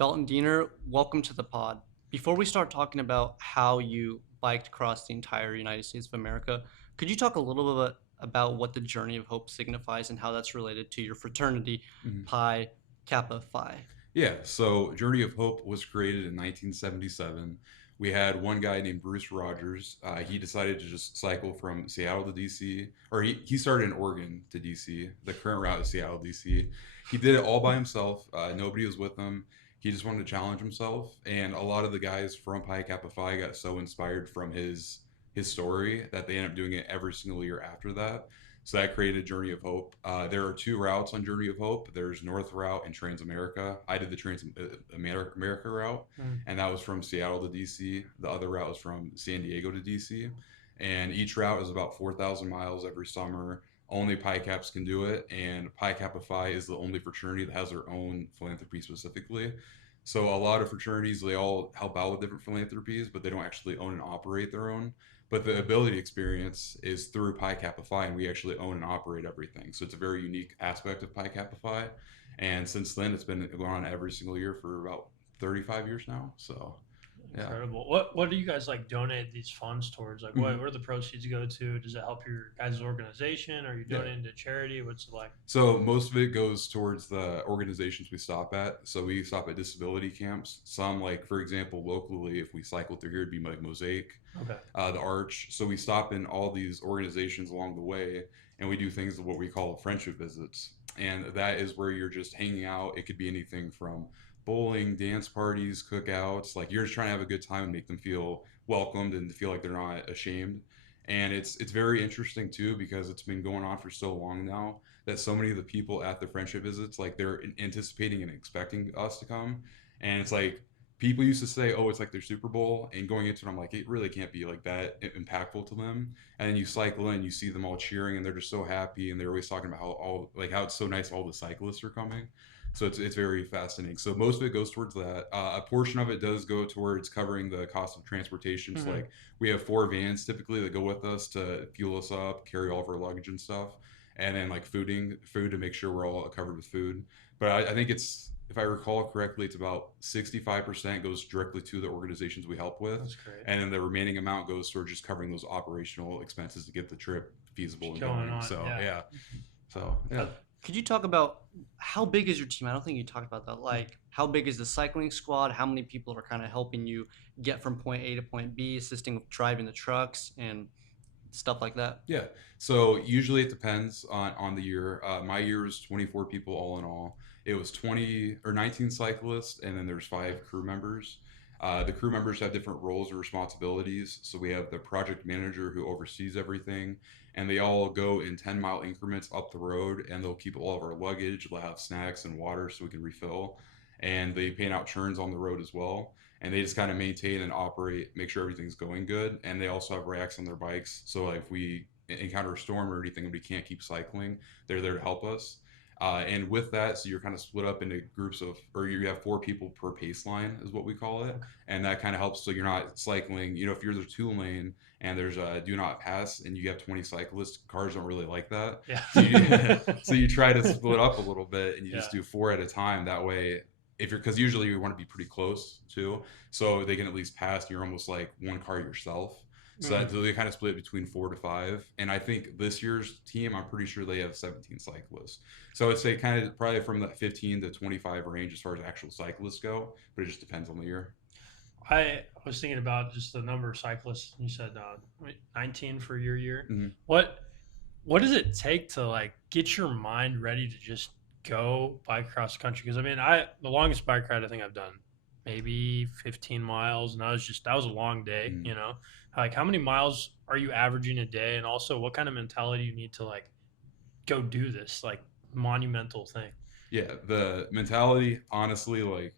Dalton Deener, welcome to the pod. Before we start talking about how you biked across the entire United States of America, could you talk a little bit about what the journey of hope signifies and how that's related to your fraternity, Mhm. Pi Kappa Phi? Yeah, so Journey of Hope was created in 1977. We had one guy named Bruce Rogers. He decided to just cycle from Seattle to DC, or he started in Oregon to DC. The current route is Seattle to DC. He did it all by himself. Nobody was with him. He just wanted to challenge himself, and a lot of the guys from Pi Kappa Phi got so inspired from his story that they ended up doing it every single year after that. So that created Journey of Hope. There are two routes on Journey of Hope. There's North Route and Transamerica. I did the Transamerica route, Mm. and that was from Seattle to DC. The other route was from San Diego to DC. And each route is about 4,000 miles every summer. Only Pi Caps can do it, and Pi Kappa Phi is the only fraternity that has their own philanthropy specifically. So a lot of fraternities, they all help out with different philanthropies, but they don't actually own and operate their own. But the ability experience is through Pi Kappa Phi, and we actually own and operate everything. So it's a very unique aspect of Pi Kappa Phi. And since then, it's been going on every single year for about 35 years now. So, yeah. Incredible. What do you guys like donate these funds towards? Like what Mhm. where do the proceeds go to? Does it help your guys' organization? Are you Yeah. donating to charity? What's it like? So most of it goes towards the organizations we stop at. So we stop at disability camps. Some, like for example, locally, if we cycle through here, it'd be like Mosaic, Okay. the Arch. So we stop in all these organizations along the way, and we do things what we call friendship visits. And that is where you're just hanging out. It could be anything from bowling, dance parties, cookouts. Like you're just trying to have a good time and make them feel welcomed and feel like they're not ashamed. And it's very interesting too because it's been going on for so long now that so many of the people at the friendship visits, like they're anticipating and expecting us to come, and it's like people used to say, "Oh, it's like their Super Bowl," and going into it, I'm like, it really can't be like that impactful to them. And then you cycle in, you see them all cheering, and they're just so happy, and they're always talking about how it's so nice all the cyclists are coming. So it's very fascinating. So most of it goes towards that. A portion of it does go towards covering the cost of transportation. So Hmm. like we have four vans typically that go with us to fuel us up, carry all of our luggage and stuff, and then like food to make sure we're all covered with food. But I think it's, if I recall correctly, it's about 65% goes directly to the organizations we help with, That's great. and then the remaining amount goes toward just covering those operational expenses to get the trip feasible What's and going going. on? So Yeah. yeah, so yeah. Uh, Could you talk about how big is your team? I don't think you talked about that. Like, how big is the cycling squad? How many people are kind of helping you get from point A to point B, assisting with driving the trucks and stuff like that? Yeah. So usually it depends on the year. My year was 24 people all in all. It was 20 or 19 cyclists, and then there's five crew members. The crew members have different roles or responsibilities. So we have the project manager who oversees everything, and they all go in 10-mile increments up the road, and they'll keep all of our luggage. They'll have snacks and water so we can refill, and they paint out churns on the road as well, and they just kind of maintain and operate, make sure everything's going good. And they also have racks on their bikes, so like if we encounter a storm or anything and we can't keep cycling, they're there to help us. And with that, so you're kind of split up into groups of, or you have four people per pace line, is what we call it. okay. And that kind of helps so you're not cycling. If you're the two lane and there's a do not pass and you have 20 cyclists, cars don't really like that. Yeah. So so you try to split up a little bit and you Yeah. just do four at a time. That way, if you're, because usually you want to be pretty close too, so they can at least pass. And you're almost like one car yourself. Hmm. So they kind of split between 4 to 5. And I think this year's team, I'm pretty sure they have 17 cyclists. So I'd say kind of probably from the 15 to 25 range as far as actual cyclists go, but it just depends on the year. I was thinking about just the number of cyclists. You said 19 for your year. Mm-hmm. What what does it take to like get your mind ready to just go bike across the country? Because I mean, I the longest bike ride I think I've done maybe 15 miles, and that was a long day. Mm-hmm. Like how many miles are you averaging a day, and also what kind of mentality you need to like go do this like monumental thing? Yeah, the mentality, honestly, like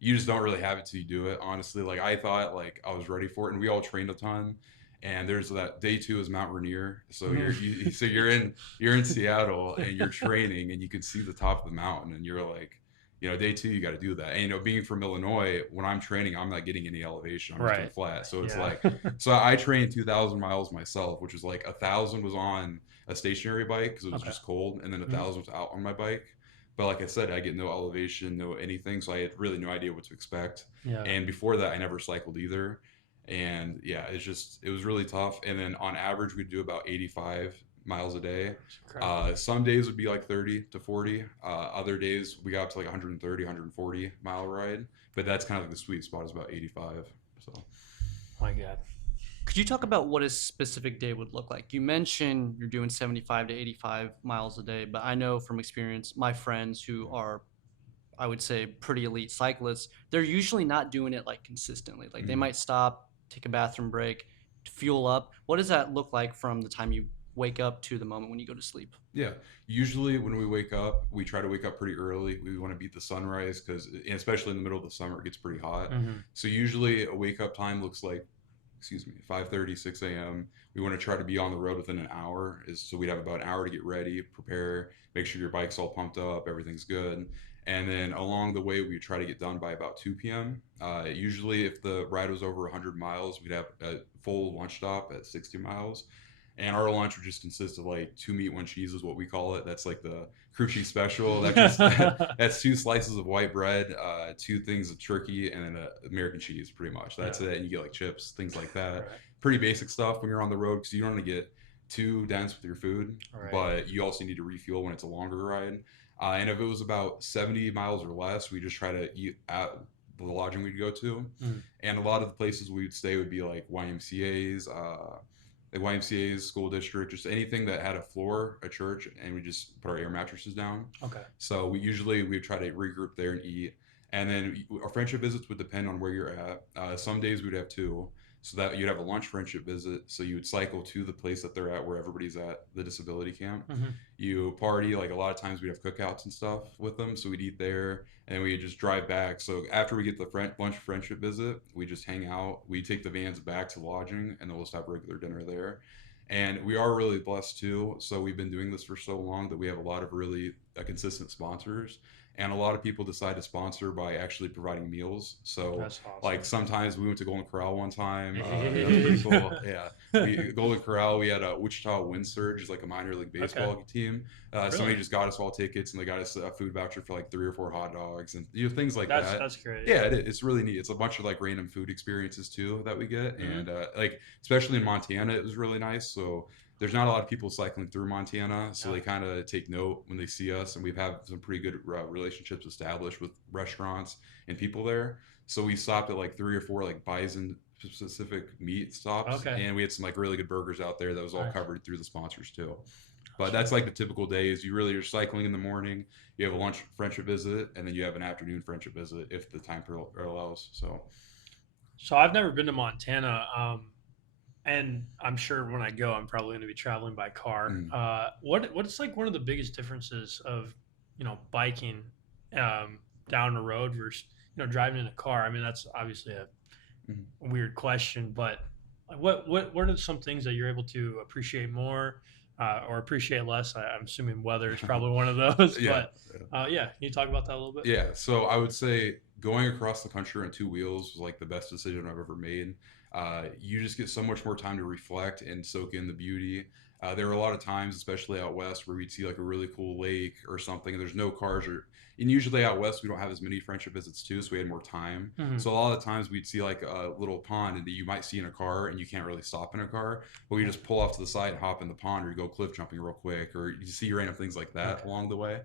you just don't really have it till you do it. Honestly, like I thought, like I was ready for it, and we all trained a ton. And there's that day two is Mount Rainier, so you're in Seattle and you're training, and you can see the top of the mountain, and you're like, day two you got to do that. And being from Illinois, when I'm training, I'm not getting any elevation. I'm just doing Right. flat. So it's Yeah. like, so I trained 2,000 miles myself, which is like 1,000 was on a stationary bike because it was Okay. just cold, and then a Mhm. thousand was out on my bike. But like I said, I get no elevation, no anything, so I had really no idea what to expect. Yeah. And before that, I never cycled either. And yeah, it was really tough. And then on average, we'd do about 85 miles a day. It's incredible. Some days would be like 30 to 40. Other days we got up to like 130, 140 mile ride. But that's kind of like the sweet spot is about 85. So My God. Could you talk about what a specific day would look like? You mentioned you're doing 75 to 85 miles a day, but I know from experience, my friends who are, I would say, pretty elite cyclists, they're usually not doing it like consistently. Like they mm, might stop, take a bathroom break, fuel up. What does that look like from the time you wake up to the moment when you go to sleep? yeah, usually when we wake up, we try to wake up pretty early. We want to beat the sunrise because, especially in the middle of the summer, it gets pretty hot. Hmm. So usually a wake up time looks like, excuse me, 5:30, 6 a.m. We want to try to be on the road within an hour, is so we'd have about an hour to get ready, prepare, make sure your bike's all pumped up, everything's good. And then along the way, we try to get done by about 2 p.m. Usually, if the ride was over 100 miles, we'd have a full lunch stop at 60 miles. And our lunch would just consist of like two meat, one cheese is what we call it. That's like the crew cheese special. That just that's two slices of white bread, two things of turkey, and then American cheese. Pretty much that's Yeah. it. And you get like chips, things like Right. that. Pretty basic stuff when you're on the road because you don't want to get too dense with your food, Right. but you also need to refuel when it's a longer ride. And if it was about 70 miles or less, we just try to eat at the lodging we'd go to. Mm. And a lot of the places we would stay would be like YMCAs, the YMCA's, school district, just anything that had a floor, a church, and we just put our air mattresses down. Okay. So we would try to regroup there and eat, and then our friendship visits would depend on where you're at. Some days we'd have two, so that you'd have a lunch friendship visit. So you would cycle to the place that they're at, where everybody's at, the disability camp. Hmm. You party, like a lot of times we'd have cookouts and stuff with them, so we'd eat there, and we'd just drive back. So after we get the lunch friendship visit, we just hang out. We take the vans back to lodging, and then we'll just have regular dinner there. And we are really blessed too. So we've been doing this for so long that we have a lot of really consistent sponsors. And a lot of people decide to sponsor by actually providing meals. So, That's awesome. like sometimes we went to Golden Corral one time. That was Hey. pretty cool. Yeah, Golden Corral. We had a Wichita Wind Surge, is like a minor league Okay. baseball team. Somebody Really? just got us all tickets, and they got us a food voucher for like 3 or 4 hot dogs, and things like That's that. that's great. Yeah, it's really neat. It's a bunch of like random food experiences too that we get, Hmm. and like especially in Montana, it was really nice. So there's not a lot of people cycling through Montana, so Yeah. they kind of take note when they see us, and we've had some pretty good relationships established with restaurants and people there. So we stopped at like 3 or 4 like bison specific meat stops, Okay. and we had some like really good burgers out there that was all Nice. covered through the sponsors too. But that's like the typical day is you really are cycling in the morning, you have a lunch friendship visit, and then you have an afternoon friendship visit if the time allows. So So I've never been to Montana, and I'm sure when I go, I'm probably going to be traveling by car. mm, What's like one of the biggest differences of biking down the road versus driving in a car? I mean, that's obviously a mm, weird question, but like, what are some things that you're able to appreciate more or appreciate less? I'm assuming weather is probably one of those, yeah. but yeah, can you talk about that a little bit? Yeah, so I would say going across the country on two wheels was like the best decision I've ever made. You just get so much more time to reflect and soak in the beauty. There are a lot of times, especially out west, where we'd see like a really cool lake or something, and there's no cars, and usually out west we don't have as many friendship visits too, so we had more time. Hmm. So a lot of the times we'd see like a little pond that you might see in a car, and you can't really stop in a car, but you just pull off to the side and hop in the pond, or you go cliff jumping real quick, or you see random things like that Okay. along the way.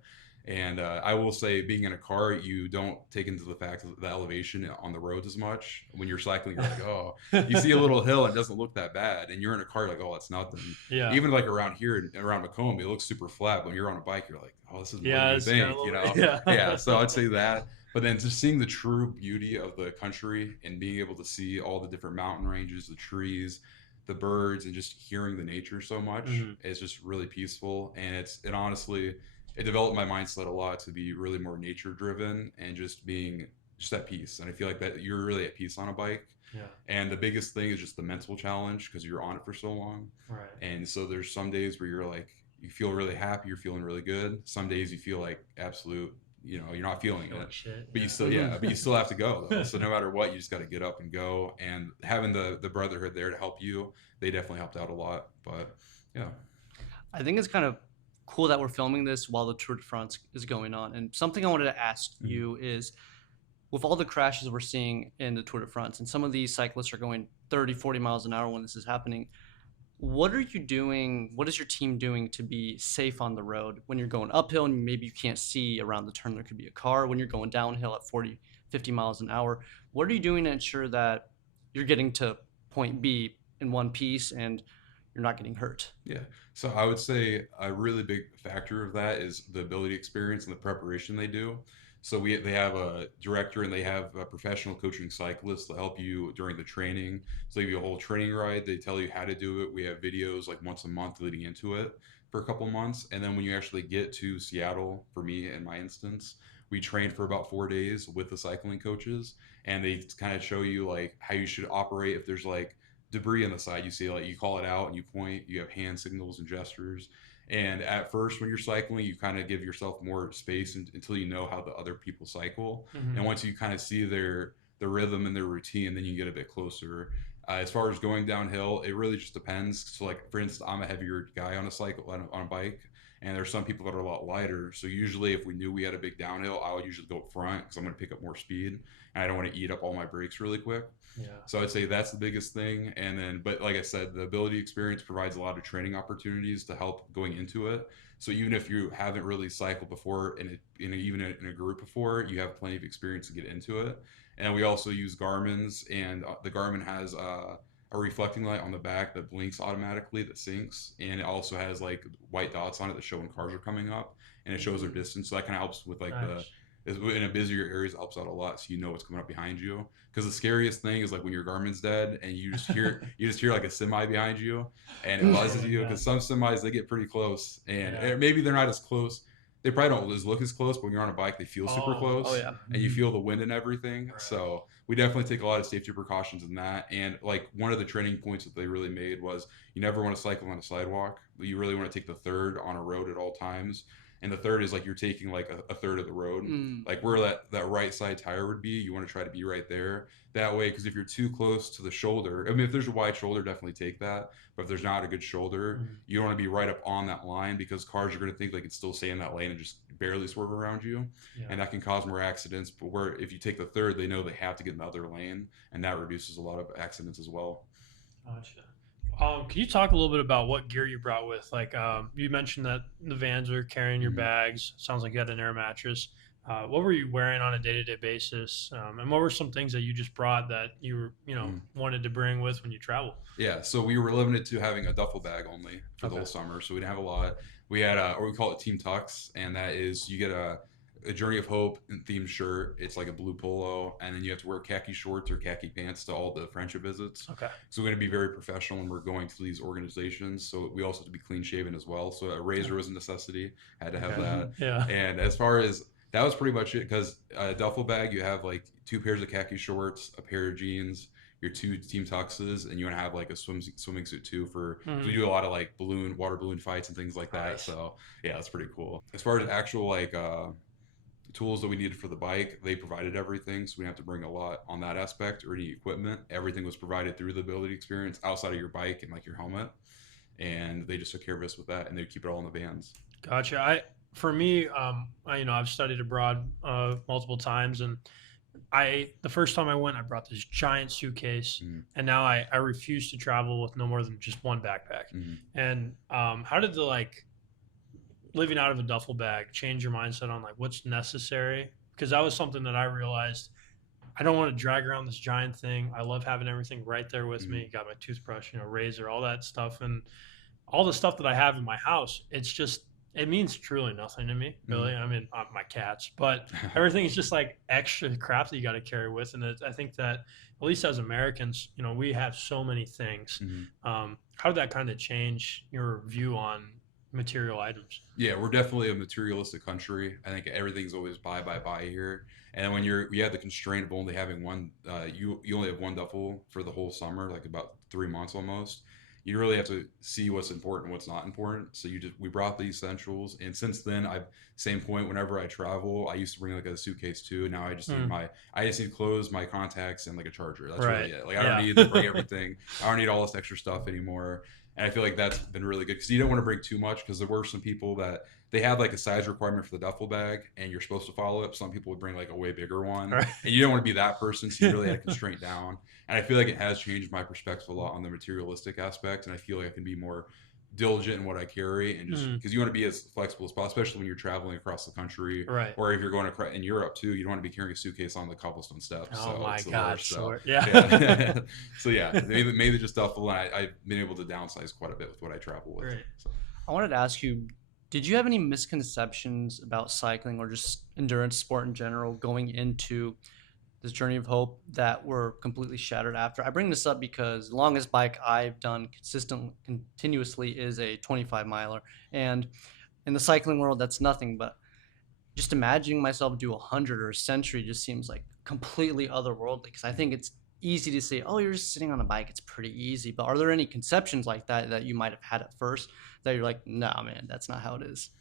And I will say, being in a car, you don't take into the fact of the elevation on the roads as much. When you're cycling, you're like, oh, you see a little hill and it doesn't look that bad. And you're in a car, you're like, oh, that's nothing. Yeah. Even like around here and around Macomb, it looks super flat. But when you're on a bike, you're like, oh, this is more Yeah, than you it's kind think, of a you little know? bit, yeah. Yeah. So I'd say that. But then just seeing the true beauty of the country and being able to see all the different mountain ranges, the trees, the birds, and just hearing the nature so much Mhm. is just really peaceful. And it honestly, it developed my mindset a lot to be really more nature driven and just being just at peace. And I feel like that you're really at peace on a bike. Yeah. And the biggest thing is just the mental challenge because you're on it for so long. Right. And so there's some days where you're like, you feel really happy, you're feeling really good. Some days you feel like absolute, you're not feeling Feel it. like shit. But you still, yeah, but you still have to go though. So no matter what, you just got to get up and go. And having the brotherhood there to help you, they definitely helped out a lot. But yeah, I think it's kind of cool that we're filming this while the Tour de France is going on. And something I wanted to ask Mhm. you is, with all the crashes we're seeing in the Tour de France, and some of these cyclists are going 30, 40 miles an hour when this is happening, what are you doing? What is your team doing to be safe on the road when you're going uphill and maybe you can't see around the turn? There could be a car. When you're going downhill at 40, 50 miles an hour, what are you doing to ensure that you're getting to point B in one piece and you're not getting hurt? Yeah. So I would say a really big factor of that is the ability experience and the preparation they do. So they have a director and they have a professional coaching cyclist to help you during the training. So they give you a whole training ride. They tell you how to do it. We have videos like once a month leading into it for a couple months. And then when you actually get to Seattle, for me in my instance, we trained for about 4 days with the cycling coaches, and they kind of show you like how you should operate if there's like debris on the side. You see, like, you call it out and you point, you have hand signals and gestures. And at first, when you're cycling, you kind of give yourself more space until you know how the other people cycle. And Mm-hmm. once you kind of see their rhythm and their routine, then you get a bit closer. As far as going downhill, it really just depends. So, like for instance, I'm a heavier guy on a cycle on a bike, and there's some people that are a lot lighter. So usually, if we knew we had a big downhill, I would usually go up front because I'm going to pick up more speed, and I don't want to eat up all my brakes really quick. Yeah. So I'd say that's the biggest thing. And then, but like I said, the ability experience provides a lot of training opportunities to help going into it. So even if you haven't really cycled before, even in a group before, you have plenty of experience to get into it. And we also use Garmin's, and the Garmin has a reflecting light on the back that blinks automatically, that syncs, and it also has like white dots on it that show when cars are coming up, and it shows their distance. So that kind of helps with like the Nice. in a busier areas, it helps out a lot, so you know what's coming up behind you. Because the scariest thing is like when your Garmin's dead and you just hear like a semi behind you, and it Oh buzzes my you. god. Because some semis, they get pretty close, and Yeah. maybe they're not as close. They probably don't look as close, but when you're on a bike, they feel super Oh, Oh, close, yeah. and you feel the wind and everything. right. So we definitely take a lot of safety precautions in that. And like one of the training points that they really made was you never want to cycle on a sidewalk. You really want to take the third on a road at all times. And the third is like you're taking like a third of the road, Mm. like where that right side tire would be. You want to try to be right there. That way, because if you're too close to the shoulder, I mean, if there's a wide shoulder, definitely take that. But if there's not a good shoulder, Mhm. you don't want to be right up on that line, because cars are going to think they can still stay in that lane and just barely swerve around you, Yeah. and that can cause more accidents. But where if you take the third, they know they have to get in the other lane, and that reduces a lot of accidents as well. Gotcha. Can you talk a little bit about what gear you brought with? Like, you mentioned that the vans are carrying your Mhm. bags. Sounds like you had an air mattress. What were you wearing on a day-to-day basis? And what were some things that you just brought that you were, Mhm. wanted to bring with when you travel? Yeah, so we were limited to having a duffel bag only for the Okay. whole summer, so we didn't have a lot. We had or we call it Team Tux, and that is you get a Journey of Hope themed shirt. It's like a blue polo, and then you have to wear khaki shorts or khaki pants to all the friendship visits. Okay. So we're going to be very professional when we're going to these organizations. So we also have to be clean shaven as well. So a razor was a necessity. Had to have Okay. that. Yeah. And as far as that was pretty much it, because a duffel bag, you have like two pairs of khaki shorts, a pair of jeans, your two team tuxes, and you want to have like a swimming suit too, for because we Mhm. do a lot of like water balloon fights and things like that. Nice. So yeah, that's pretty cool. As far as actual like tools that we needed for the bike, they provided everything, so we didn't have to bring a lot on that aspect or any equipment. Everything was provided through the ability experience outside of your bike and like your helmet, and they just took care of us with that, and they keep it all in the vans. Gotcha. For me, I've studied abroad multiple times, and the first time I went, I brought this giant suitcase, Mm-hmm. and now I refuse to travel with no more than just one backpack. Mm-hmm. And how did the like living out of a duffel bag change your mindset on like what's necessary? Because that was something that I realized I don't want to drag around this giant thing. I love having everything right there with Mm-hmm. me. Got my toothbrush, razor, all that stuff, and all the stuff that I have in my house. It's just it means truly nothing to me, Mm-hmm. really. I mean, my cats, but everything is just like extra crap that you got to carry with, and I think that at least as Americans, we have so many things. Mm-hmm. How did that kind of change your view on material items? Yeah, we're definitely a materialistic country. I think everything's always buy here. And when you have the constraint of only having one, you only have one duffel for the whole summer, like about 3 months almost. you really have to see what's important and what's not important. So we brought the essentials, and since then I've same point. Whenever I travel, I used to bring like a suitcase too. Now Mm, I just need clothes, my contacts, and like a charger. That's right. really it. Like I don't Yeah. need to bring everything. I don't need all this extra stuff anymore. And I feel like that's been really good because you don't want to bring too much, because there were some people that they had like a size requirement for the duffel bag and you're supposed to follow it. Some people would bring like a way bigger one, Right. and you don't want to be that person. So you really had to constrain down. And I feel like it has changed my perspective a lot on the materialistic aspect. And I feel like I can be more diligent in what I carry, and just Mm, because you want to be as flexible as possible, especially when you're traveling across the country, right. or if you're going to in Europe too, you don't want to be carrying a suitcase on the cobblestone steps. Oh So my it's the God, worst. So sure. Yeah. yeah, so yeah, maybe just duffel, and I've been able to downsize quite a bit with what I travel with. Right. So. I wanted to ask you, did you have any misconceptions about cycling or just endurance sport in general going into this journey of hope that were completely shattered after? I bring this up because the longest bike I've done continuously is a 25 miler. And in the cycling world, that's nothing, but just imagining myself do 100 or a century just seems like completely otherworldly, because I think it's easy to say, oh, you're just sitting on a bike, it's pretty easy. But are there any conceptions like that that you might have had at first that you're like, nah, man, that's not how it is?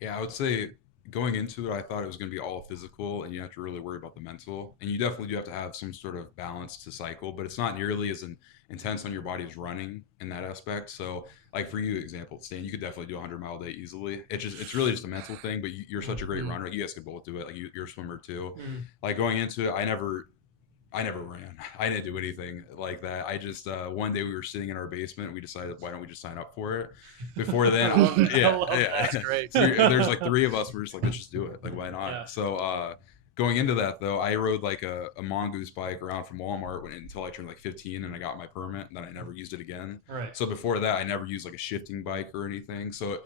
Yeah, I would say going into it, I thought it was going to be all physical, and you have to really worry about the mental. And you definitely do have to have some sort of balance to cycle, but it's not nearly as intense on your body as running in that aspect. So, like for you, example, Stan, you could definitely do a 100-mile day easily. It's really just a mental thing. But you're such a great Mm, runner. You guys could both do it. Like you're a swimmer too. mm. Like going into it, I never ran. I didn't do anything like that. I just one day we were sitting in our basement and we decided, why don't we just sign up for it? Before then, I love that. I yeah, love that. yeah. That's great. So there's like three of us. We're just like, let's just do it. Like, why Yeah. not? So going into that though, I rode like a Mongoose bike around from Walmart until I turned like 15 and I got my permit. And then I never used it again. Right. So before that, I never used like a shifting bike or anything. So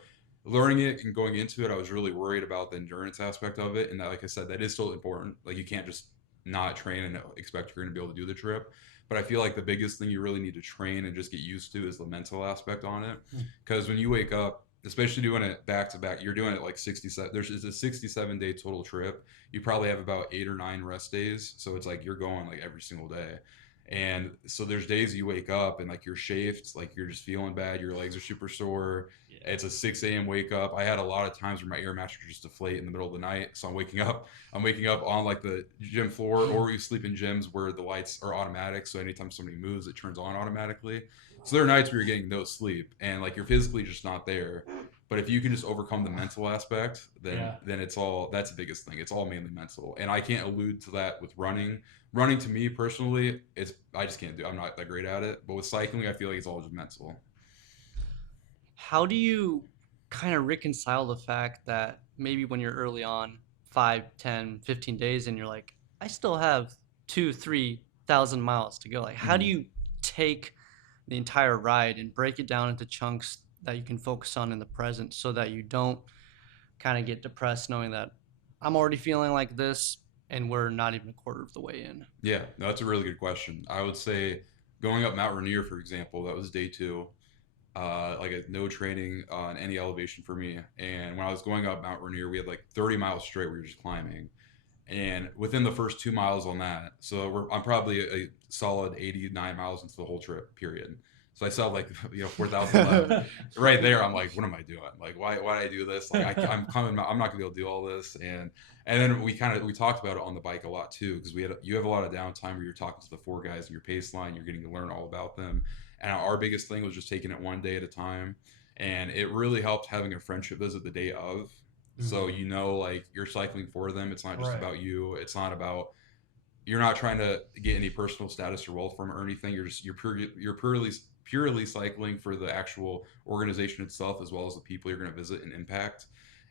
learning it and going into it, I was really worried about the endurance aspect of it. And that, like I said, that is still important. Like you can't just not train and expect you're going to be able to do the trip. But I feel like the biggest thing you really need to train and just get used to is the mental aspect on it. Mm, Because when you wake up, especially doing it back to back, you're doing it like 67. There's a 67-day total trip. You probably have about 8 or 9 rest days. So it's like you're going like every single day. And so there's days you wake up and like you're chafed, like you're just feeling bad, your legs are super sore. yeah. It's a 6 a.m. wake up. I had a lot of times where my air mattress just deflate in the middle of the night. So I'm waking up on like the gym floor, or we sleep in gyms where the lights are automatic. So anytime somebody moves, it turns on automatically. So there are nights where you're getting no sleep and like you're physically just not there. But if you can just overcome the mental aspect, Yeah. then it's all that's the biggest thing. It's all mainly mental. And I can't allude to that with running. Running to me personally, it's I just can't do. I'm not that great at it. But with cycling, I feel like it's all just mental. How do you kind of reconcile the fact that maybe when you're early on, 5, 10, 15 days, and you're like, I still have 2, 3,000 miles to go? Like, how do Mhm. you take the entire ride and break it down into chunks that you can focus on in the present so that you don't kind of get depressed knowing that I'm already feeling like this and we're not even a quarter of the way in? Yeah, no, that's a really good question. I would say going up Mount Rainier, for example, that was day two. Like a no training on any elevation for me. And when I was going up Mount Rainier, we had like 30 miles straight. We were just climbing, and within the first 2 miles on that, so I'm probably a solid 89 miles into the whole trip period. So I still have like 4,000 left. Right there, I'm like, what am I doing? Like, why did I do this? Like, I'm coming. I'm not gonna be able to do all this. And then we talked about it on the bike a lot too, because you have a lot of downtime where you're talking to the four guys in your pace line. You're getting to learn all about them. And our biggest thing was just taking it one day at a time. And it really helped having a friendship visit the day of. So Mm, like you're cycling for them. It's not just right. about you. It's not about you're not trying to get any personal status or wealth from it or anything. You're purely cycling for the actual organization itself, as well as the people you're going to visit and impact.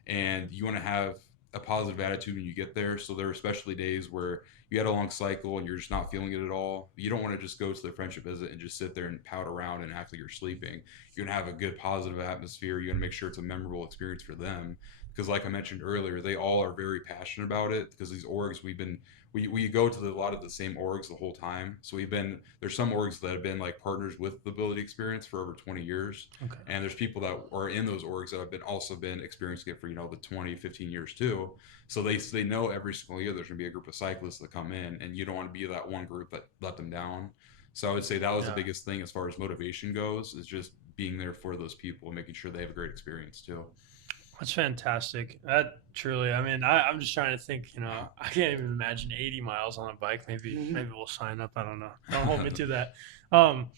And you want to have a positive attitude when you get there. So there are especially days where you had a long cycle and you're just not feeling it at all. You don't want to just go to the friendship visit and just sit there and pout around and act like you're sleeping. You're going to have a good positive atmosphere. You're going to make sure it's a memorable experience for them, because like I mentioned earlier, they all are very passionate about it, because these orgs we go to a lot of the same orgs the whole time. So there's some orgs that have been like partners with the ability experience for over 20 years. Okay. And there's people that are in those orgs that have been experiencing it for, the 20, 15 years too. So they know every single year there's going to be a group of cyclists that come in, and you don't want to be that one group that let them down. So I would say that was the Yeah. biggest thing as far as motivation goes, is just being there for those people and making sure they have a great experience too. That's fantastic. That truly, I mean, I'm just trying to think, I can't even imagine 80 miles on a bike. Maybe we'll sign up. I don't know. Don't hold me to that. Um,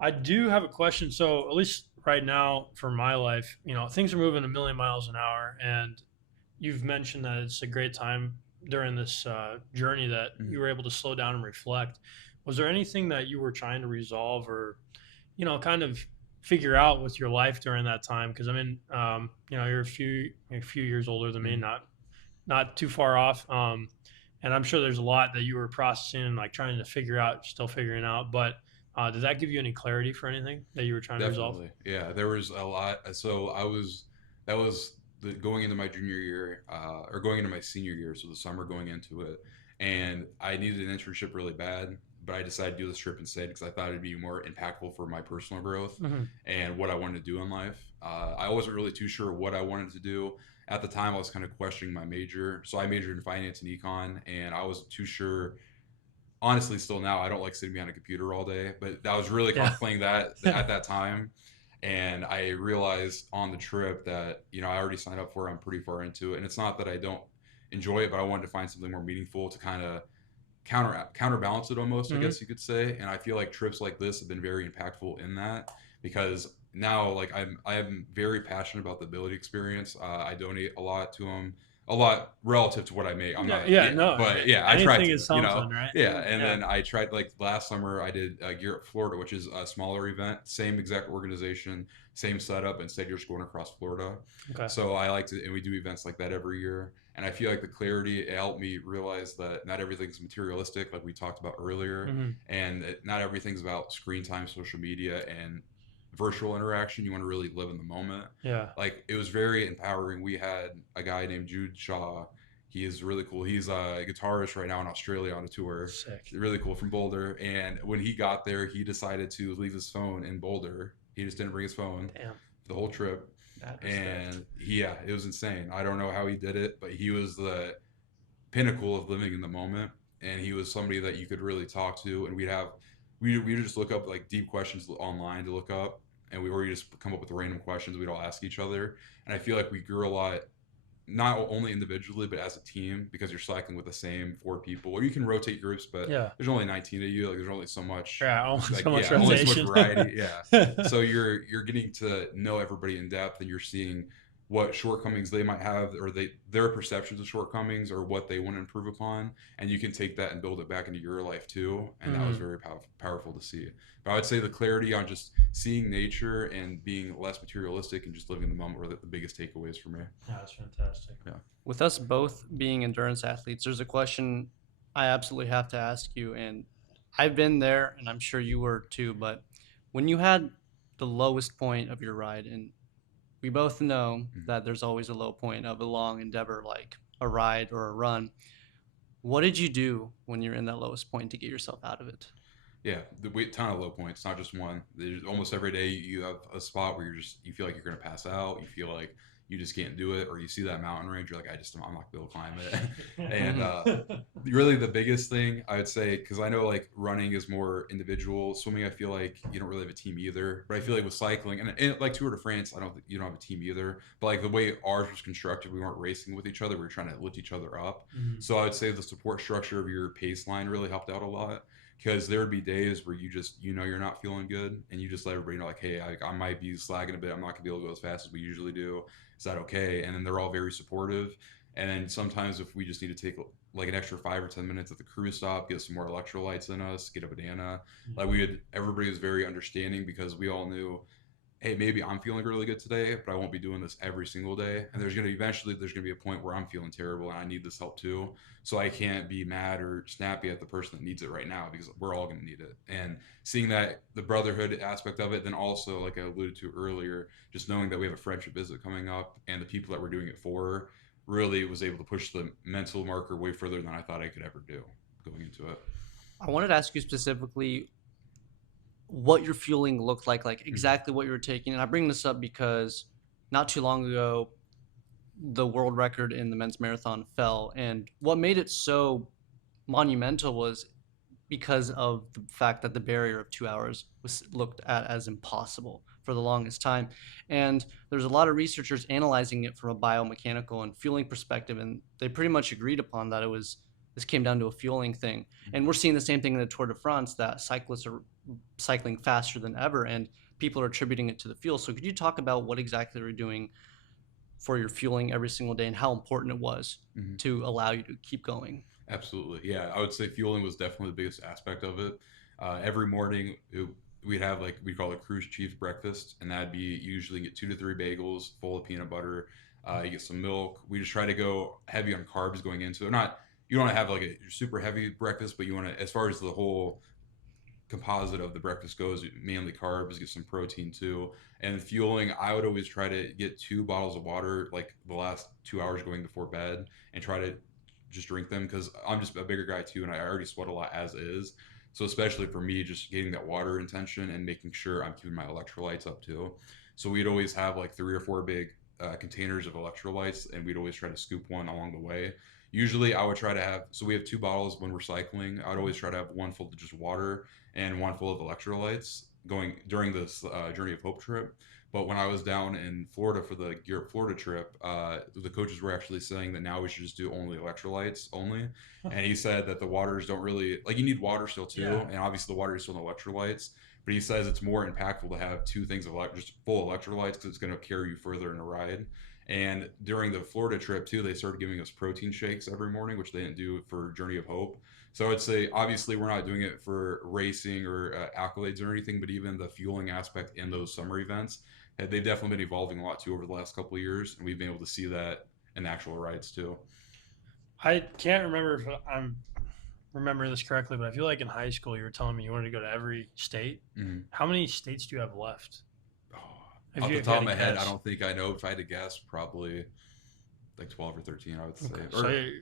I do have a question. So at least right now for my life, things are moving a million miles an hour, and you've mentioned that it's a great time during this journey that you Mhm. were able to slow down and reflect. Was there anything that you were trying to resolve or, kind of figure out with your life during that time? Because I mean, you're a few years older than me, Mhm. not too far off. And I'm sure there's a lot that you were processing and like trying to figure out, still figuring out. But did that give you any clarity for anything that you were trying to resolve? Definitely. Yeah, there was a lot. So that was going into my junior year, or going into my senior year, so the summer going into it. And I needed an internship really bad, but I decided to do this trip instead because I thought it'd be more impactful for my personal growth Hmm. and what I wanted to do in life. I wasn't really too sure what I wanted to do. At the time, I was kind of questioning my major. So I majored in finance and econ, and I wasn't too sure, honestly. Still now, I don't like sitting behind a computer all day, but I was really Yeah. contemplating that at that time. And I realized on the trip that, I already signed up for it. I'm pretty far into it, and it's not that I don't enjoy it, but I wanted to find something more meaningful to kind of counterbalance it almost, I Hmm. guess you could say. And I feel like trips like this have been very impactful in that, because now, like, I'm very passionate about the ability experience. I donate a lot to them, a lot relative to what I make. I'm Yeah. not, Yeah. yeah, No. but yeah, I try Anything to, is something, right? yeah. And Yeah. then I tried, like, last summer I did Gear Up Florida, which is a smaller event, same exact organization, same setup. Instead, you're just going across Florida. Okay. So I like to, and we do events like that every year. And I feel like the clarity, it helped me realize that not everything's materialistic, like we talked about earlier, Hmm. and not everything's about screen time, social media, and virtual interaction. You want to really live in the moment. Yeah. Like, it was very empowering. We had a guy named Jude Shaw. He is really cool. He's a guitarist right now in Australia on a tour. Sick. Really cool, from Boulder. And when he got there, he decided to leave his phone in Boulder. He just didn't bring his phone Damn. the whole trip. That respect. And yeah, it was insane. I don't know how he did it, but he was the pinnacle of living in the moment. And he was somebody that you could really talk to. And we just look up like deep questions online to look up, and we just come up with random questions we'd all ask each other. And I feel like we grew a lot, not only individually but as a team, because you're cycling with the same four people, or you can rotate groups, but Yeah. there's only 19 of you. Like, there's only so much, Yeah. Almost like, so much yeah, only so much rotation. variety. Yeah. So you're getting to know everybody in depth, and you're seeing what shortcomings they might have, or their perceptions of shortcomings, or what they want to improve upon, and you can take that and build it back into your life too. And that was Hmm. very powerful to see. But I would say the clarity on just seeing nature and being less materialistic and just living in the moment were the biggest takeaways for me. Yeah, that's fantastic. Yeah. With us both being endurance athletes, there's a question I absolutely have to ask you, and I've been there, and I'm sure you were too. But when you had the lowest point of your ride, and we both know Mhm. that there's always a low point of a long endeavor like a ride or a run, what did you do when you're in that lowest point to get yourself out of it? Yeah, ton of low points, not just one. There's almost every day you have a spot where you feel like you're gonna pass out. You feel like you just can't do it, or you see that mountain range, you're like, I'm not gonna be able to climb it. And really the biggest thing I would say, because I know like running is more individual. Swimming, I feel like you don't really have a team either. But I feel like with cycling and like Tour de France, I don't think you don't have a team either. But like the way ours was constructed, we weren't racing with each other. We were trying to lift each other up. Mhm. So I would say the support structure of your pace line really helped out a lot, because there would be days where you just, you're not feeling good, and you just let everybody know, like, hey, I might be slagging a bit, I'm not gonna be able to go as fast as we usually do, is that okay? And then they're all very supportive. And then sometimes if we just need to take like an extra 5 or 10 minutes at the cruise stop, get some more electrolytes in us, get a banana, like, everybody was very understanding, because we all knew, hey, maybe I'm feeling really good today, but I won't be doing this every single day. And there's gonna be a point where I'm feeling terrible and I need this help too. So I can't be mad or snappy at the person that needs it right now, because we're all gonna need it. And seeing that, the brotherhood aspect of it, then also, like I alluded to earlier, just knowing that we have a friendship visit coming up and the people that we're doing it for, really was able to push the mental marker way further than I thought I could ever do going into it. I wanted to ask you specifically what your fueling looked like Mhm. exactly what you were taking. And I bring this up because not too long ago, the world record in the men's marathon fell. And what made it so monumental was because of the fact that the barrier of 2 hours was looked at as impossible for the longest time. And there's a lot of researchers analyzing it from a biomechanical and fueling perspective, and they pretty much agreed upon that this came down to a fueling thing. And we're seeing the same thing in the Tour de France, that cyclists are cycling faster than ever, and people are attributing it to the fuel. So could you talk about what exactly they're doing for your fueling every single day and how important it was Mhm. to allow you to keep going? Absolutely. Yeah, I would say fueling was definitely the biggest aspect of it. Every morning, we'd have like we call it cruise chief breakfast, and that'd be usually get 2 to 3 bagels full of peanut butter. You get some milk. We just try to go heavy on carbs going into it. Not you don't want to have like a super heavy breakfast, but you want to, as far as the whole composite of the breakfast goes, mainly carbs, get some protein too. And fueling, I would always try to get 2 bottles of water like the last 2 hours going before bed and try to just drink them because I'm just a bigger guy too and I already sweat a lot as is. So especially for me, just getting that water intention and making sure I'm keeping my electrolytes up too. So we'd always have like 3 or 4 big containers of electrolytes, and we'd always try to scoop one along the way. Usually, I would try to have, so we have 2 bottles when we're cycling. I'd always try to have one full of just water and one full of electrolytes going during this Journey of Hope trip. But when I was down in Florida for the Europe Florida trip, the coaches were actually saying that now we should just do only electrolytes only. And he said that the waters don't really, like, you need water still too, Yeah. and obviously the water is still in electrolytes. But he says it's more impactful to have 2 things of just full electrolytes because it's going to carry you further in a ride. And during the Florida trip too, they started giving us protein shakes every morning, which they didn't do for Journey of Hope. So I'd say obviously we're not doing it for racing or accolades or anything, but even the fueling aspect in those summer events, they've definitely been evolving a lot too over the last couple of years, and we've been able to see that in actual rides too. I can't remember if I'm remembering this correctly, but I feel like in high school you were telling me you wanted to go to every state. Mm-hmm. How many states do you have left? Oh, If off you, the if you top had of to my head, I guess. don't think I know. If I had to guess, probably like 12 or 13, I would say, Okay, so or you're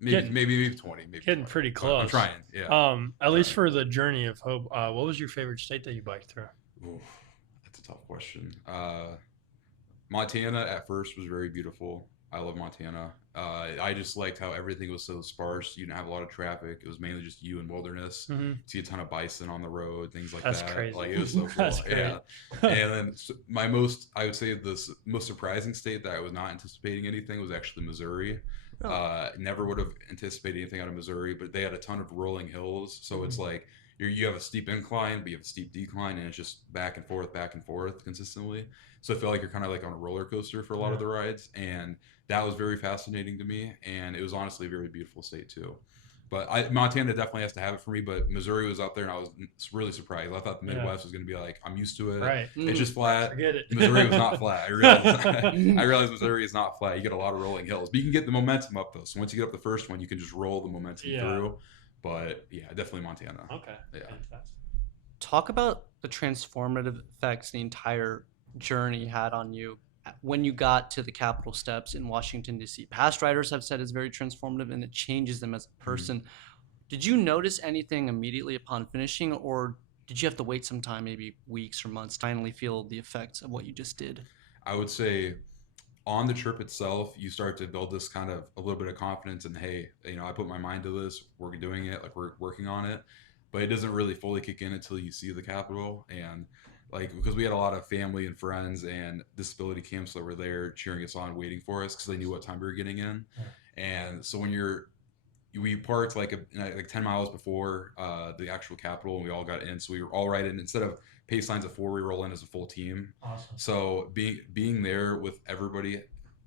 maybe getting maybe 20, maybe getting 20. pretty But I'm close. trying. Yeah, At least trying. for the Journey of Hope, what was your favorite state that you biked through? Oof, that's a tough question. Montana at first was very beautiful. I love Montana. I just liked how everything was so sparse. You didn't have a lot of traffic. It was mainly just you and wilderness. Hmm. See a ton of bison on the road, things like That's that. Like crazy. it was so That's cool. great. Yeah. And then my most, I would say, the most surprising state that I was not anticipating anything was actually Missouri. Really? Never would have anticipated anything out of Missouri, but they had a ton of rolling hills. So it's Mhm. like you have a steep incline, but you have a steep decline, and it's just back and forth consistently. So I feel like you're kind of like on a roller coaster for a lot of Yeah. the rides, and that was very fascinating to me. And it was honestly a very beautiful state too. But Montana definitely has to have it for me. But Missouri was up there, and I was really surprised. I thought the Yeah. Midwest was going to be like, I'm used to it. Right. It's Mhm. just flat. Forget Missouri was not it. flat. I realized I realized Missouri is not flat. You get a lot of rolling hills, but you can get the momentum up though. So once you get up the first one, you can just roll the momentum Yeah. through. But yeah, definitely Montana. Okay. Yeah. Fantastic. Talk about the transformative effects the entire journey had on you when you got to the Capitol steps in Washington, D.C. Past writers have said it's very transformative and it changes them as a Mhm. person. Did you notice anything immediately upon finishing, or did you have to wait some time, maybe weeks or months, to finally feel the effects of what you just did? I would say on the trip itself, you start to build this kind of a little bit of confidence and hey, I put my mind to this, we're doing it, like we're working on it. But it doesn't really fully kick in until you see the Capitol. And like, because we had a lot of family and friends and disability camps that were there cheering us on, waiting for us because they knew what time we were getting in. Yeah. And so when we parked like 10 miles before the actual Capitol, and we all got in. So we were all right in. Instead of pace lines of 4, we roll in as a full team. Awesome. So being there with everybody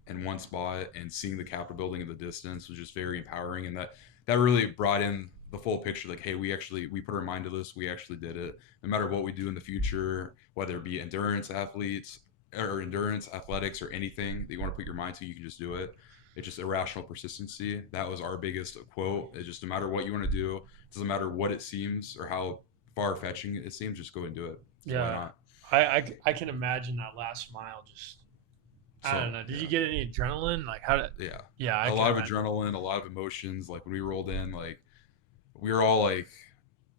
in one spot and seeing the Capitol building in the distance was just very empowering, and that really brought in the full picture. Like, hey, we put our mind to this. We actually did it. No matter what we do in the future, whether it be endurance athletes or endurance athletics or anything that you want to put your mind to, you can just do it. It's just irrational persistency. That was our biggest quote. It's just no matter what you want to do, it doesn't matter what it seems or how far fetching it seems, just go and do it. So why Yeah. not? I can imagine that last mile just I So don't know. Did you yeah, get any adrenaline? Like how did yeah, yeah, I a can lot of imagine. adrenaline, a lot of emotions. Like when we rolled in, like we were all like,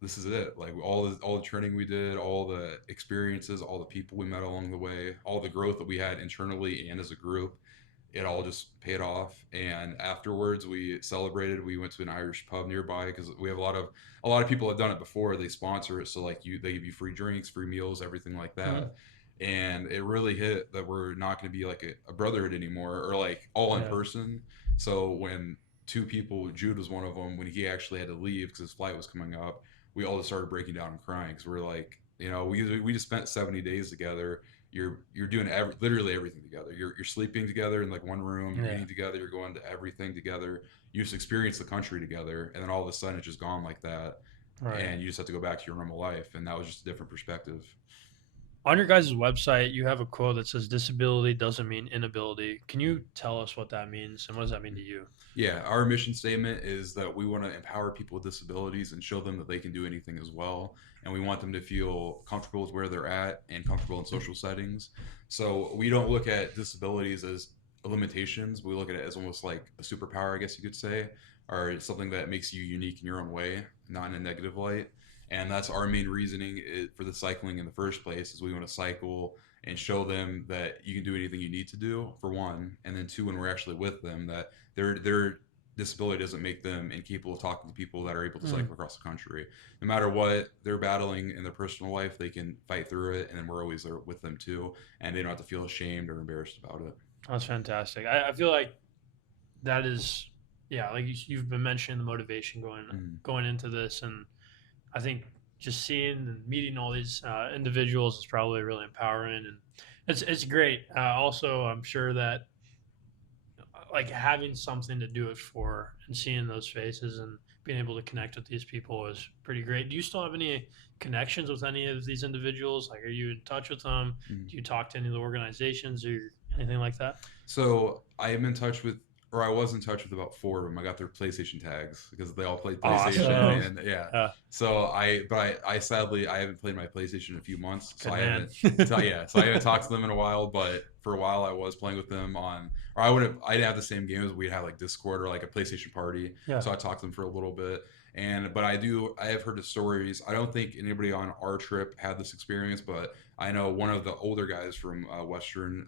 "This is it!" Like all the training we did, all the experiences, all the people we met along the way, all the growth that we had internally and as a group. it all just paid off. And afterwards, we celebrated. We went to an Irish pub nearby because we have a lot of people have done it before. They sponsor it, so like they give you free drinks, free meals, everything like Hmm. that. And it really hit that we're not going to be like a brotherhood anymore, or like all in Yeah. person. So when two people, Jude was one of them, when he actually had to leave because his flight was coming up, we all just started breaking down and crying because we're like, we just spent 70 days together. You're doing literally everything together. You're sleeping together in like one room. You're Yeah. eating together. You're going to everything together. You just experience the country together, and then all of a sudden it's just gone like that, Right. and you just have to go back to your normal life. And that was just a different perspective. On your guys' website, you have a quote that says disability doesn't mean inability. Can you tell us what that means and what does that mean to you? Yeah, our mission statement is that we want to empower people with disabilities and show them that they can do anything as well. And we want them to feel comfortable with where they're at and comfortable in social settings. So we don't look at disabilities as limitations. We look at it as almost like a superpower, I guess you could say, or something that makes you unique in your own way, not in a negative light. And that's our main reasoning for the cycling in the first place is we want to cycle and show them that you can do anything you need to do for one, and then two, when we're actually with them, that their disability doesn't make them incapable of talking to people that are able to Mm, cycle across the country. No matter what they're battling in their personal life, they can fight through it, and then we're always there with them too, and they don't have to feel ashamed or embarrassed about it. that's fantastic. I feel like that is, yeah, like you've been mentioning the motivation Mm. going into this, and I think just seeing and meeting all these individuals is probably really empowering, and it's great. Also, I'm sure that like having something to do it for and seeing those faces and being able to connect with these people is pretty great. Do you still have any connections with any of these individuals? Like, are you in touch with them? Mm. Do you talk to any of the organizations or anything like that? So I am in touch with, or I was in touch with about four of them. I got their PlayStation tags because they all played PlayStation, Awesome. and yeah. Yeah, So I sadly I haven't played my PlayStation in a few months, so good I man. haven't. Yeah, so I haven't talked to them in a while. But for a while, I was playing with them on, or I didn't have the same games. We'd have like Discord or like a PlayStation party. Yeah. So I talked to them for a little bit. But I have heard of stories. I don't think anybody on our trip had this experience, but I know one of the older guys from Western,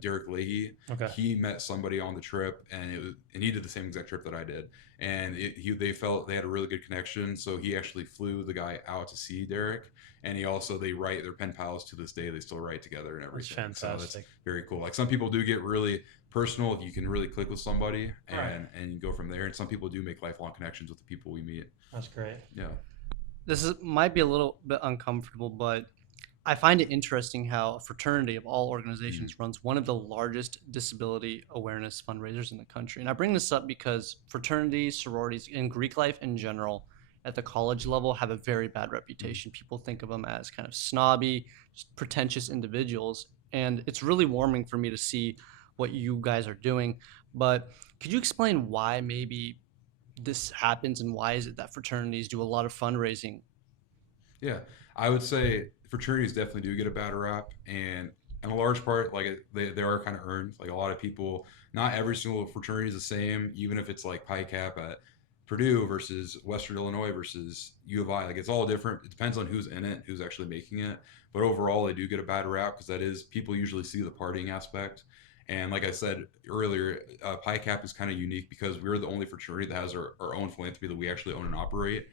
Derek Leahy. Okay. He met somebody on the trip, and he did the same exact trip that I did, and they felt they had a really good connection. So he actually flew the guy out to see Derek, and they write, their pen pals to this day. They still write together and That's everything. So that's fantastic. very cool. Like some people do get really personal if you can really click with somebody Right. and you go from there. And some people do make lifelong connections with the people we meet. That's great. Yeah. Might be a little bit uncomfortable, but I find it interesting how a fraternity of all Mm. organizations runs one of the largest disability awareness fundraisers in the country. And I bring this up because fraternities, sororities, and Greek life in general at the college level have a very bad Mm. reputation. People think of them as kind of snobby, just pretentious individuals. And it's really warming for me to see what you guys are doing. But could you explain why maybe this happens and why is it that fraternities do a lot of fundraising? Yeah, I would say fraternities definitely do get a bad rap, and a large part, like they are kind of earned. Like a lot of people, not every single fraternity is the same. Even if it's like Pi Cap at Purdue versus Western Illinois versus U of I, like it's all different. It depends on who's in it, who's actually making it. But overall, they do get a bad rap because that is people usually see the partying aspect. And like I said earlier, Pi Cap is kind of unique because we're the only fraternity that has our own philanthropy that we actually own and operate.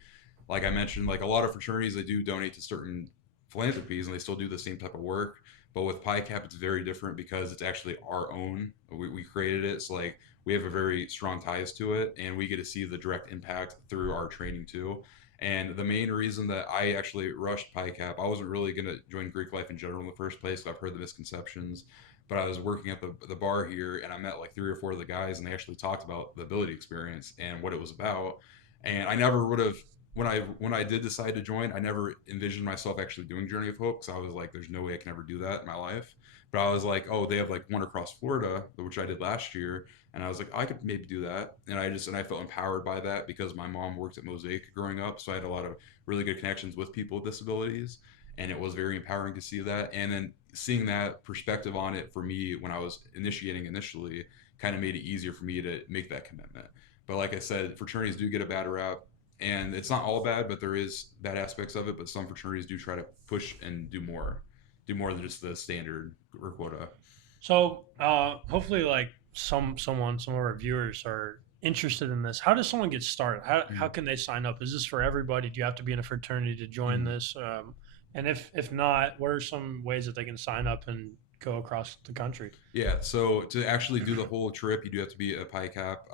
Like I mentioned, like a lot of fraternities, they do donate to certain philanthropies and they still do the same type of work. But with Pi Cap, it's very different because it's actually our own. We created it, so like we have a very strong ties to it, and we get to see the direct impact through our training too. And the main reason that I actually rushed Pi Cap, I wasn't really gonna join Greek life in general in the first place. I've heard the misconceptions, but I was working at the bar here, and I met like three or four of the guys, and they actually talked about the ability experience and what it was about. And I never would have when I did decide to join, I never envisioned myself actually doing Journey of Hope because I was like, there's no way I can ever do that in my life. But I was like, oh, they have like one across Florida, which I did last year, and I was like, I could maybe do that. And I felt empowered by that because my mom worked at Mosaic growing up, so I had a lot of really good connections with people with disabilities, and it was very empowering to see that. And then seeing that perspective on it for me when I was initiating initially kind of made it easier for me to make that commitment. But like I said, fraternities do get a bad rap, and it's not all bad, but there is bad aspects of it. But some fraternities do try to push and do more than just the standard or quota. So hopefully, like some of our viewers are interested in this, how does someone get started? How Mhm. can they sign up? Is this for everybody? Do you have to be in a fraternity to join Mhm. this? And if not, what are some ways that they can sign up and go across the country? Yeah, so to actually do the whole trip, you do have to be a Pi Cap.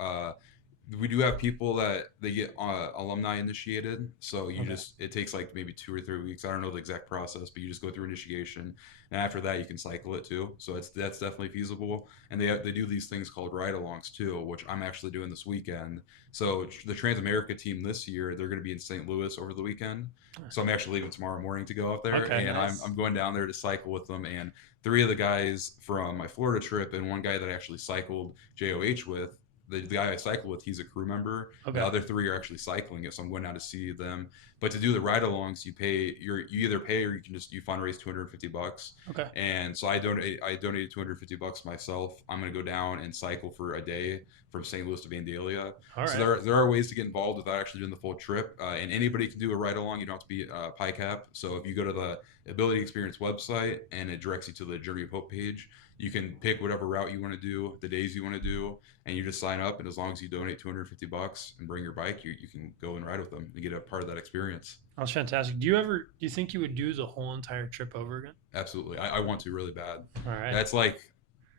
We do have people that they get alumni initiated. So you Okay. just it takes like maybe 2 or 3 weeks. I don't know the exact process, but you just go through initiation, and after that you can cycle it too. So that's definitely feasible. And they do these things called ride-alongs too, which I'm actually doing this weekend. So the Transamerica team this year, they're going to be in St. Louis over the weekend. So I'm actually leaving tomorrow morning to go up there, Okay. and I'm Nice. I'm going down there to cycle with them. And three of the guys from my Florida trip and one guy that I actually cycled JOH with. The guy I cycle with, he's a crew member. The Okay. other three are actually cycling it, so I'm going out to see them. But to do the ride-alongs, you either pay or you fundraise $250. Okay. And so I donated $250 myself. I'm gonna go down and cycle for a day from St. Louis to Vandalia. All So right. there are ways to get involved without actually doing the full trip, and anybody can do a ride-along. You don't have to be a Pi Cap. So if you go to the Ability Experience website and it directs you to the Journey of Hope page, you can pick whatever route you want to do, the days you want to do, and you just sign up. And as long as you donate $250 and bring your bike, you can go and ride with them and get a part of that experience. That's fantastic. Do you think you would do the whole entire trip over again? Absolutely, I want to really bad. All right. That's like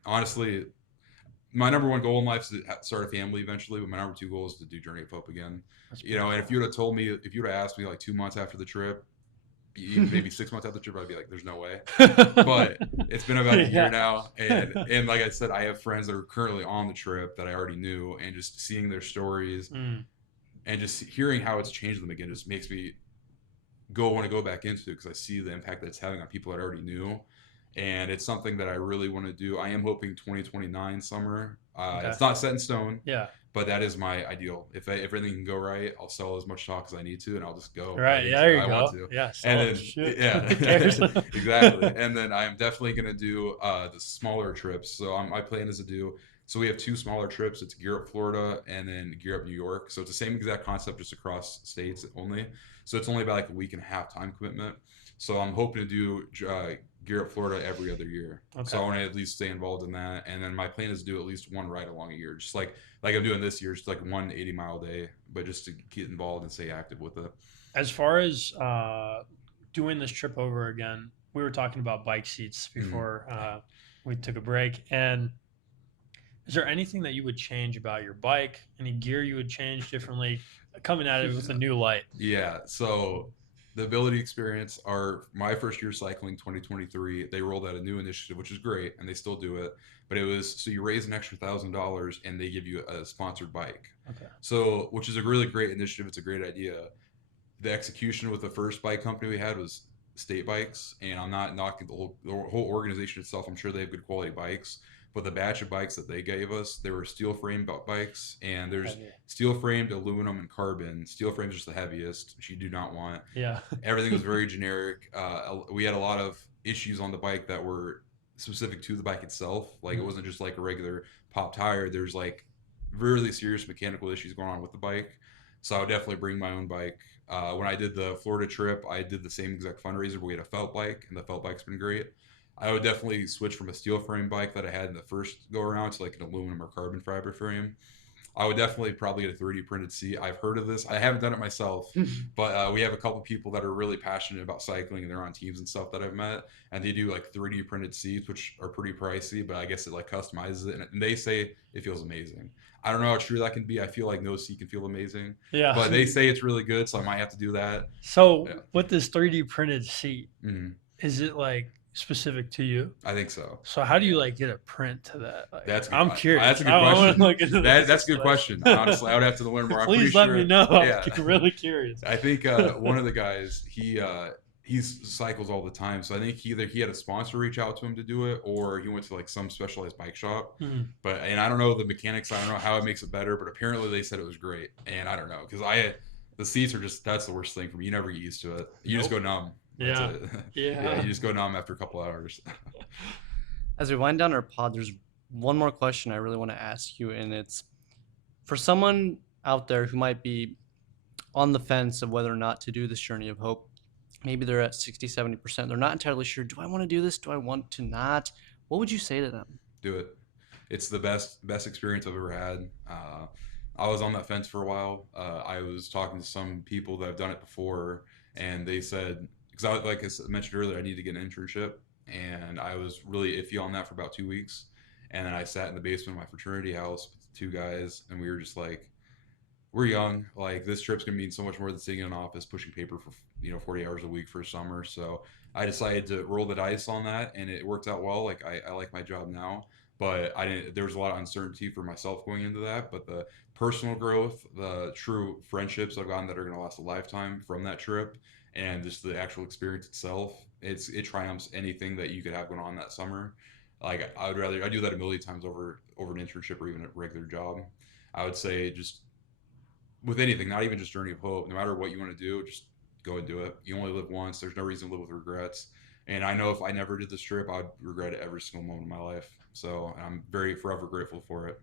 honestly my number one goal in life is to start a family eventually, but my number two goal is to do Journey of Hope again. That's And if beautiful. you would have told me, if you would have asked me like 2 months after the trip, even maybe 6 months after the trip, I'd be like, "There's no way." But it's been about a year Yeah. now, and like I said, I have friends that are currently on the trip that I already knew, and just seeing their stories Mm. and just hearing how it's changed them again just makes me want to go back into it because I see the impact that it's having on people that I already knew, and it's something that I really want to do. I am hoping 2029 summer. Okay. It's not set in stone, Yeah. but that is my ideal. If everything can go right, I'll sell as much stock as I need to, and I'll just go. I Right. need Yeah. to. There I you want go. to. Yeah. And Sell it. then Shit. Who cares? yeah, exactly. And then I'm definitely gonna do the smaller trips. So my plan is to do. So we have two smaller trips. It's Gear Up, Florida, and then Gear Up, New York. So it's the same exact concept, just across states only. So it's only about like a week and a half time commitment. So I'm hoping to do Gear Up, Florida every other year. So Okay. I want to at least stay involved in that. And then my plan is to do at least one ride along a year, just like I'm doing this year, just like one 80-mile day, but just to get involved and stay active with it. As far as doing this trip over again, we were talking about bike seats Mm. before we took a break. And is there anything that you would change about your bike? Any gear you would change differently? Coming at it with a new light. Yeah. So the ability experience are my first year cycling 2023. They rolled out a new initiative, which is great, and they still do it. But it was so you raise an extra $1,000 and they give you a sponsored bike. Okay. So, which is a really great initiative. It's a great idea. The execution with the first bike company we had was state bikes, and I'm not knocking the whole organization itself. I'm sure they have good quality bikes, but the batch of bikes that they gave us, they were steel frame bikes, and there's Heavy. steel framed, aluminum, and carbon. Steel frame is just the heaviest, which you do not want. Yeah. Everything was very generic. We had a lot of issues on the bike that were specific to the bike itself. Like it Mhm. wasn't just like a regular pop tire. There's like really serious mechanical issues going on with the bike. So I would definitely bring my own bike. When I did the Florida trip, I did the same exact fundraiser, but we had a felt bike, and the felt bike's been great. I would definitely switch from a steel frame bike that I had in the first go around to like an aluminum or carbon fiber frame. I would definitely probably get a 3D printed seat. I've heard of this. I haven't done it myself, but we have a couple people that are really passionate about cycling and they're on teams and stuff that I've met, and they do like 3D printed seats, which are pretty pricey, but I guess it like customizes it, and they say it feels amazing. I don't know how true that can be. I feel like no seat can feel amazing, Yeah. but they say it's really good, so I might have to do that. So Yeah. with this 3D printed seat, Mhm. is it like specific to you? I think so. So how do you Yeah. like get a print to that? Like, That's good. I'm curious. That's a good I want to question. look into That's this. a good question. Honestly, I would have to learn more. I'm pretty Please let me sure. know. I'm Yeah. really curious. I think one of the guys he cycles all the time, so I think either he had a sponsor reach out to him to do it, or he went to like some specialized bike shop. Mhm. But and I don't know the mechanics. I don't know how it makes it better, but apparently they said it was great, and I don't know because the seats are just that's the worst thing for me. You never get used to it. You just Nope. go numb. That's Yeah. it. Yeah, Yeah. you just go numb after a couple hours. As we wind down our pod, there's one more question I really want to ask you, and it's for someone out there who might be on the fence of whether or not to do this journey of hope. Maybe they're at 60, 70%. They're not entirely sure. Do I want to do this? Do I want to not? What would you say to them? Do it. It's the best experience I've ever had. I was on that fence for a while. I was talking to some people that have done it before, and they said, because like I mentioned earlier, I need to get an internship, and I was really iffy on that for about 2 weeks, and then I sat in the basement of my fraternity house with two guys, and we were just like, we're young. Like this trip's gonna mean so much more than sitting in an office pushing paper for 40 hours a week for summer. So I decided to roll the dice on that, and it worked out well. Like I like my job now, but I didn't. There was a lot of uncertainty for myself going into that. But the personal growth, the true friendships I've gotten that are gonna last a lifetime from that trip, and just the actual experience itself, it triumphs anything that you could have going on that summer. Like I do that a million times over an internship or even a regular job. I would say just with anything, not even just Journey of Hope, no matter what you want to do, just go and do it. You only live once. There's no reason to live with regrets. And I know if I never did this trip, I'd regret it every single moment of my life. So I'm very forever grateful for it.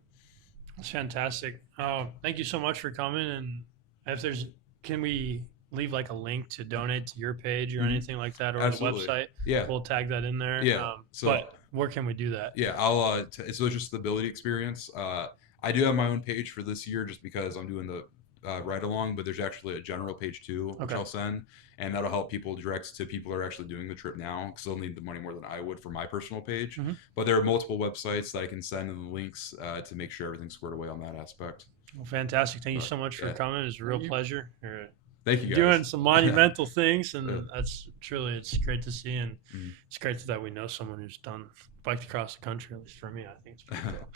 That's fantastic. Thank you so much for coming. And if there's, can we leave like a link to donate to your page or Hmm. anything like that, or the Absolutely. website? Yeah. We'll tag that in there. Yeah. So But where can we do that? yeah, I'll so it's just the ability experience. I do have my own page for this year just because I'm doing the ride along, but there's actually a general page too, which Okay. I'll send, and that'll help people direct to people who are actually doing the trip now because they'll need the money more than I would for my personal page. Hmm. But there are multiple websites that I can send in the links to make sure everything's squared away on that aspect. Well, fantastic. Thank you But so much for yeah, coming. It's a real pleasure. You're thank you doing guys. some monumental things, Uh, and that's truly, it's great to see. And mm. it's great that we know someone who's done biked across the country, at least for me. I think it's pretty cool.